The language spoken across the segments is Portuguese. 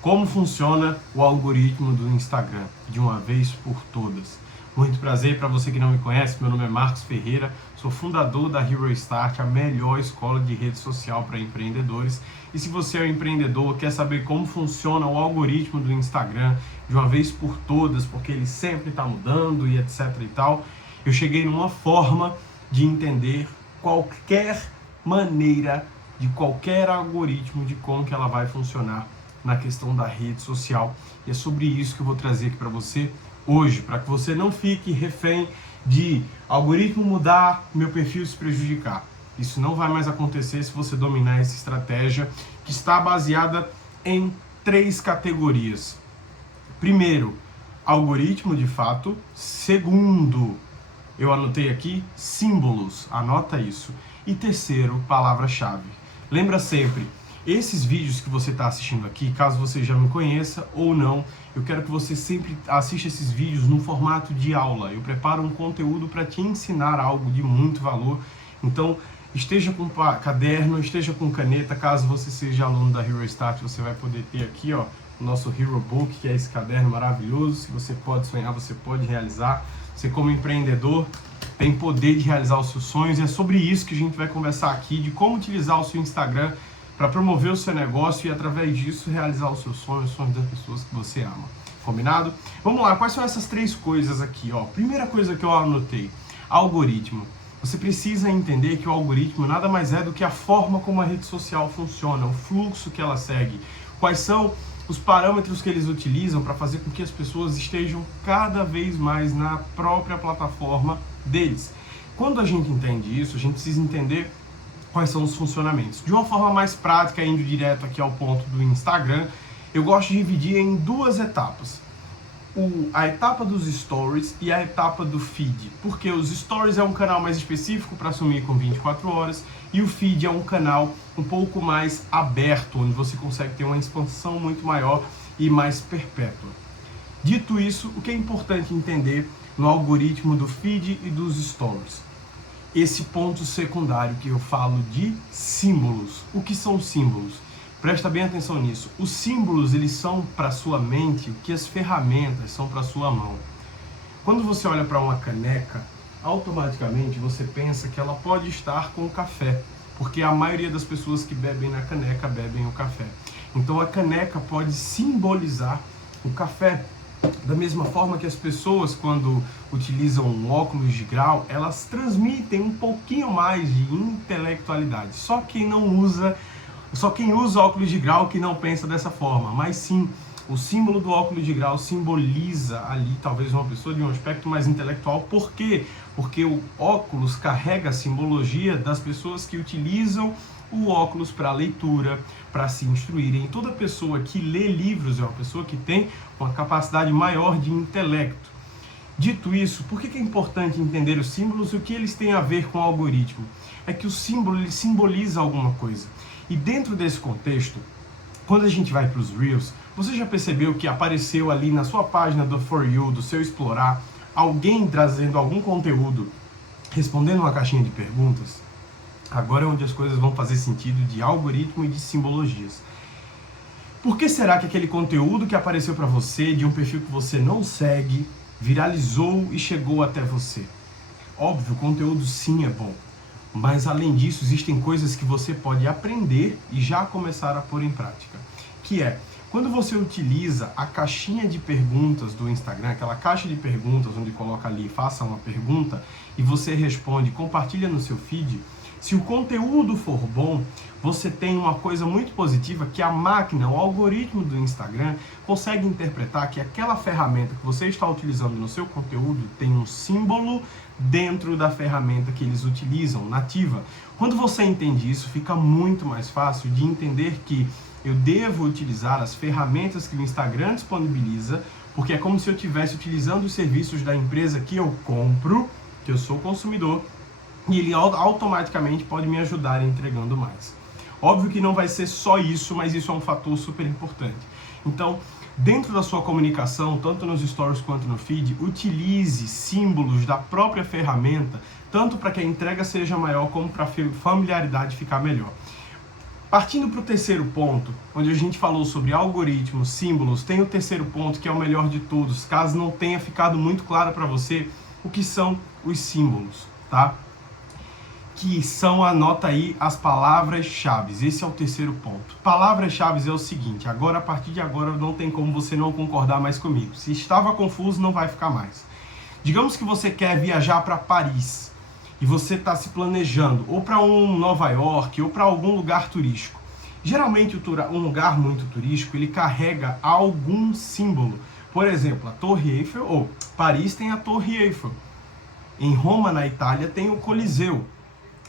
Como funciona o algoritmo do Instagram, de uma vez por todas. Muito prazer, para você que não me conhece, meu nome é Marcos Ferreira, sou fundador da Hero Start, a melhor escola de rede social para empreendedores. E se você é um empreendedor, quer saber como funciona o algoritmo do Instagram de uma vez por todas, porque ele sempre está mudando e etc e tal, eu cheguei numa forma de entender qualquer maneira de qualquer algoritmo de como que ela vai funcionar na questão da rede social. E é sobre isso que eu vou trazer aqui para você hoje, para que você não fique refém de algoritmo mudar, meu perfil se prejudicar. Isso não vai mais acontecer se você dominar essa estratégia, que está baseada em 3 categorias. Primeiro, algoritmo de fato. Segundo, eu anotei aqui, símbolos, anota isso. E terceiro, palavra-chave. Lembra sempre, esses vídeos que você está assistindo aqui, caso você já me conheça ou não, eu quero que você sempre assista esses vídeos no formato de aula. Eu preparo um conteúdo para te ensinar algo de muito valor. Então, esteja com caderno, esteja com caneta. Caso você seja aluno da Hero Start, você vai poder ter aqui, ó, o nosso Hero Book, que é esse caderno maravilhoso. Se você pode sonhar, você pode realizar. Você, como empreendedor, tem poder de realizar os seus sonhos. E é sobre isso que a gente vai conversar aqui, de como utilizar o seu Instagram para promover o seu negócio e, através disso, realizar os seus sonhos, os sonhos das pessoas que você ama. Combinado? Vamos lá, quais são essas 3 coisas aqui? Ó? Primeira coisa que eu anotei, algoritmo. Você precisa entender que o algoritmo nada mais é do que a forma como a rede social funciona, o fluxo que ela segue, quais são os parâmetros que eles utilizam para fazer com que as pessoas estejam cada vez mais na própria plataforma deles. Quando a gente entende isso, a gente precisa entender quais são os funcionamentos. De uma forma mais prática, indo direto aqui ao ponto do Instagram, eu gosto de dividir em 2 etapas. A etapa dos stories e a etapa do feed. Porque os stories é um canal mais específico para sumir com 24 horas e o feed é um canal um pouco mais aberto, onde você consegue ter uma expansão muito maior e mais perpétua. Dito isso, o que é importante entender no algoritmo do feed e dos stories? Esse ponto secundário que eu falo de símbolos. O que são símbolos? Presta bem atenção nisso. Os símbolos, eles são para sua mente o que as ferramentas são para sua mão. Quando você olha para uma caneca, automaticamente você pensa que ela pode estar com café, porque a maioria das pessoas que bebem na caneca bebem o café. Então a caneca pode simbolizar o café. Da mesma forma que as pessoas, quando utilizam um óculos de grau, elas transmitem um pouquinho mais de intelectualidade. Só quem usa óculos de grau que não pensa dessa forma. Mas sim, o símbolo do óculos de grau simboliza ali talvez uma pessoa de um aspecto mais intelectual. Por quê? Porque o óculos carrega a simbologia das pessoas que utilizam o óculos para leitura, para se instruírem. Toda pessoa que lê livros é uma pessoa que tem uma capacidade maior de intelecto. Dito isso, por que é importante entender os símbolos e o que eles têm a ver com o algoritmo? É que o símbolo ele simboliza alguma coisa. E dentro desse contexto, quando a gente vai para os Reels, você já percebeu que apareceu ali na sua página do For You, do seu Explorar, alguém trazendo algum conteúdo, respondendo uma caixinha de perguntas? Agora é onde as coisas vão fazer sentido de algoritmo e de simbologias. Por que será que aquele conteúdo que apareceu para você, de um perfil que você não segue, viralizou e chegou até você? Óbvio, o conteúdo sim é bom, mas além disso existem coisas que você pode aprender e já começar a pôr em prática. Que é, quando você utiliza a caixinha de perguntas do Instagram, aquela caixa de perguntas onde coloca ali, faça uma pergunta, e você responde, compartilha no seu feed. Se o conteúdo for bom, você tem uma coisa muito positiva que a máquina, o algoritmo do Instagram, consegue interpretar que aquela ferramenta que você está utilizando no seu conteúdo tem um símbolo dentro da ferramenta que eles utilizam, nativa. Quando você entende isso, fica muito mais fácil de entender que eu devo utilizar as ferramentas que o Instagram disponibiliza, porque é como se eu estivesse utilizando os serviços da empresa que eu compro, que eu sou consumidor, e ele automaticamente pode me ajudar entregando mais. Óbvio que não vai ser só isso, mas isso é um fator super importante. Então, dentro da sua comunicação, tanto nos stories quanto no feed, utilize símbolos da própria ferramenta, tanto para que a entrega seja maior, como para a familiaridade ficar melhor. Partindo para o terceiro ponto, onde a gente falou sobre algoritmos, símbolos, tem o terceiro ponto que é o melhor de todos, caso não tenha ficado muito claro para você o que são os símbolos, tá? Que são, anota aí, as palavras-chave. Esse é o terceiro ponto. Palavras-chave é o seguinte, agora, a partir de agora, não tem como você não concordar mais comigo. Se estava confuso, não vai ficar mais. Digamos que você quer viajar para Paris e você está se planejando, ou para Nova York, ou para algum lugar turístico. Geralmente, um lugar muito turístico, ele carrega algum símbolo. Por exemplo, a Torre Eiffel, ou Paris tem a Torre Eiffel. Em Roma, na Itália, tem o Coliseu.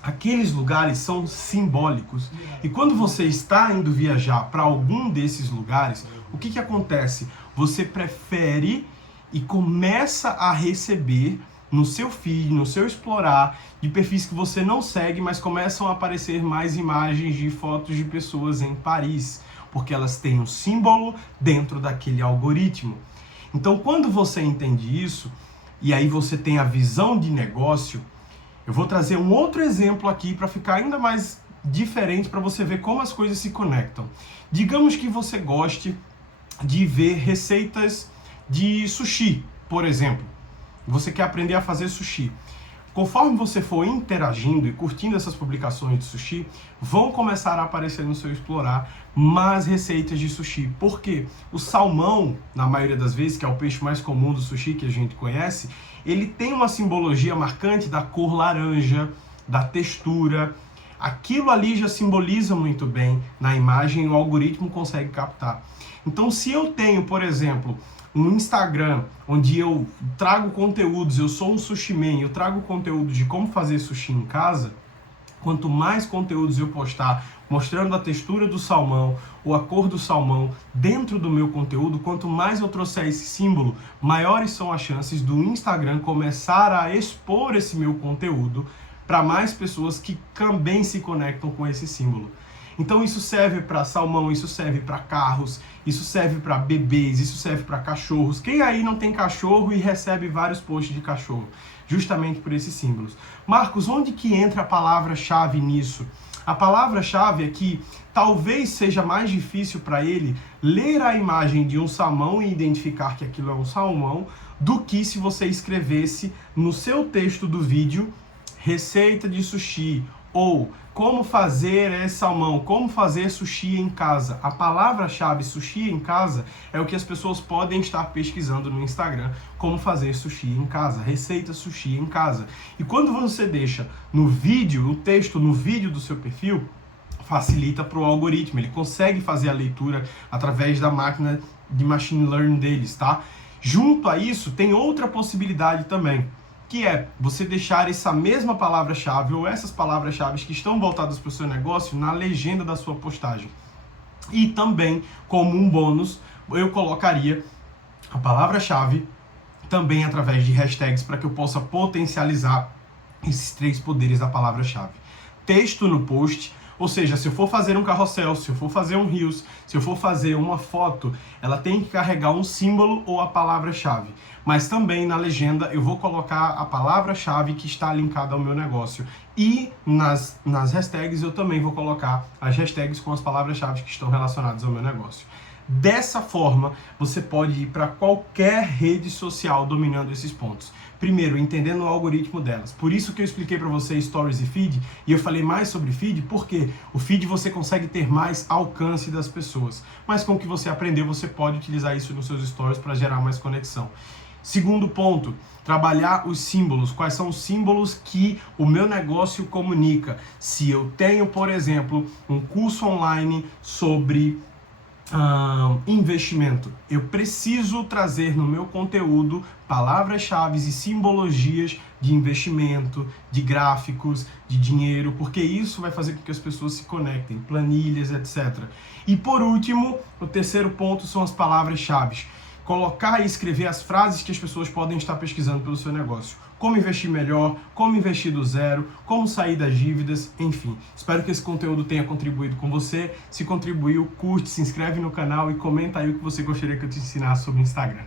Aqueles lugares são simbólicos. E quando você está indo viajar para algum desses lugares, o que acontece? Você prefere e começa a receber no seu feed, no seu explorar, de perfis que você não segue, mas começam a aparecer mais imagens de fotos de pessoas em Paris, porque elas têm um símbolo dentro daquele algoritmo. Então, quando você entende isso, e aí você tem a visão de negócio, eu vou trazer um outro exemplo aqui para ficar ainda mais diferente, para você ver como as coisas se conectam. Digamos que você goste de ver receitas de sushi, por exemplo. Você quer aprender a fazer sushi. Conforme você for interagindo e curtindo essas publicações de sushi, vão começar a aparecer no seu explorar mais receitas de sushi. Por quê? O salmão, na maioria das vezes, que é o peixe mais comum do sushi que a gente conhece, ele tem uma simbologia marcante da cor laranja, da textura. Aquilo ali já simboliza muito bem na imagem e o algoritmo consegue captar. Então, se eu tenho, por exemplo, um Instagram onde eu trago conteúdos, eu sou um sushi man, eu trago conteúdo de como fazer sushi em casa, quanto mais conteúdos eu postar mostrando a textura do salmão ou a cor do salmão dentro do meu conteúdo, quanto mais eu trouxer esse símbolo, maiores são as chances do Instagram começar a expor esse meu conteúdo para mais pessoas que também se conectam com esse símbolo. Então isso serve para salmão, isso serve para carros, isso serve para bebês, isso serve para cachorros. Quem aí não tem cachorro e recebe vários posts de cachorro? Justamente por esses símbolos. Marcos, onde que entra a palavra-chave nisso? A palavra-chave é que talvez seja mais difícil para ele ler a imagem de um salmão e identificar que aquilo é um salmão, do que se você escrevesse no seu texto do vídeo receita de sushi, ou como fazer salmão, como fazer sushi em casa. A palavra-chave sushi em casa é o que as pessoas podem estar pesquisando no Instagram, como fazer sushi em casa, receita sushi em casa. E quando você deixa no vídeo, o texto no vídeo do seu perfil, facilita para o algoritmo, ele consegue fazer a leitura através da máquina de machine learning deles, tá? Junto a isso, tem outra possibilidade também, que é você deixar essa mesma palavra-chave ou essas palavras-chave que estão voltadas para o seu negócio na legenda da sua postagem. E também, como um bônus, eu colocaria a palavra-chave também através de hashtags para que eu possa potencializar esses 3 poderes da palavra-chave. Texto no post, ou seja, se eu for fazer um carrossel, se eu for fazer um reels, se eu for fazer uma foto, ela tem que carregar um símbolo ou a palavra-chave. Mas também na legenda eu vou colocar a palavra-chave que está linkada ao meu negócio. E nas hashtags eu também vou colocar as hashtags com as palavras-chave que estão relacionadas ao meu negócio. Dessa forma, você pode ir para qualquer rede social dominando esses pontos. Primeiro, entendendo o algoritmo delas. Por isso que eu expliquei para você Stories e Feed, e eu falei mais sobre Feed, porque o Feed você consegue ter mais alcance das pessoas. Mas com o que você aprendeu, você pode utilizar isso nos seus Stories para gerar mais conexão. Segundo ponto, trabalhar os símbolos. Quais são os símbolos que o meu negócio comunica? Se eu tenho, por exemplo, um curso online sobre investimento, eu preciso trazer no meu conteúdo palavras-chave e simbologias de investimento, de gráficos, de dinheiro, porque isso vai fazer com que as pessoas se conectem, planilhas, etc. E por último, o terceiro ponto são as palavras-chave. Colocar e escrever as frases que as pessoas podem estar pesquisando pelo seu negócio. Como investir melhor, como investir do zero, como sair das dívidas, enfim. Espero que esse conteúdo tenha contribuído com você. Se contribuiu, curte, se inscreve no canal e comenta aí o que você gostaria que eu te ensinasse sobre o Instagram.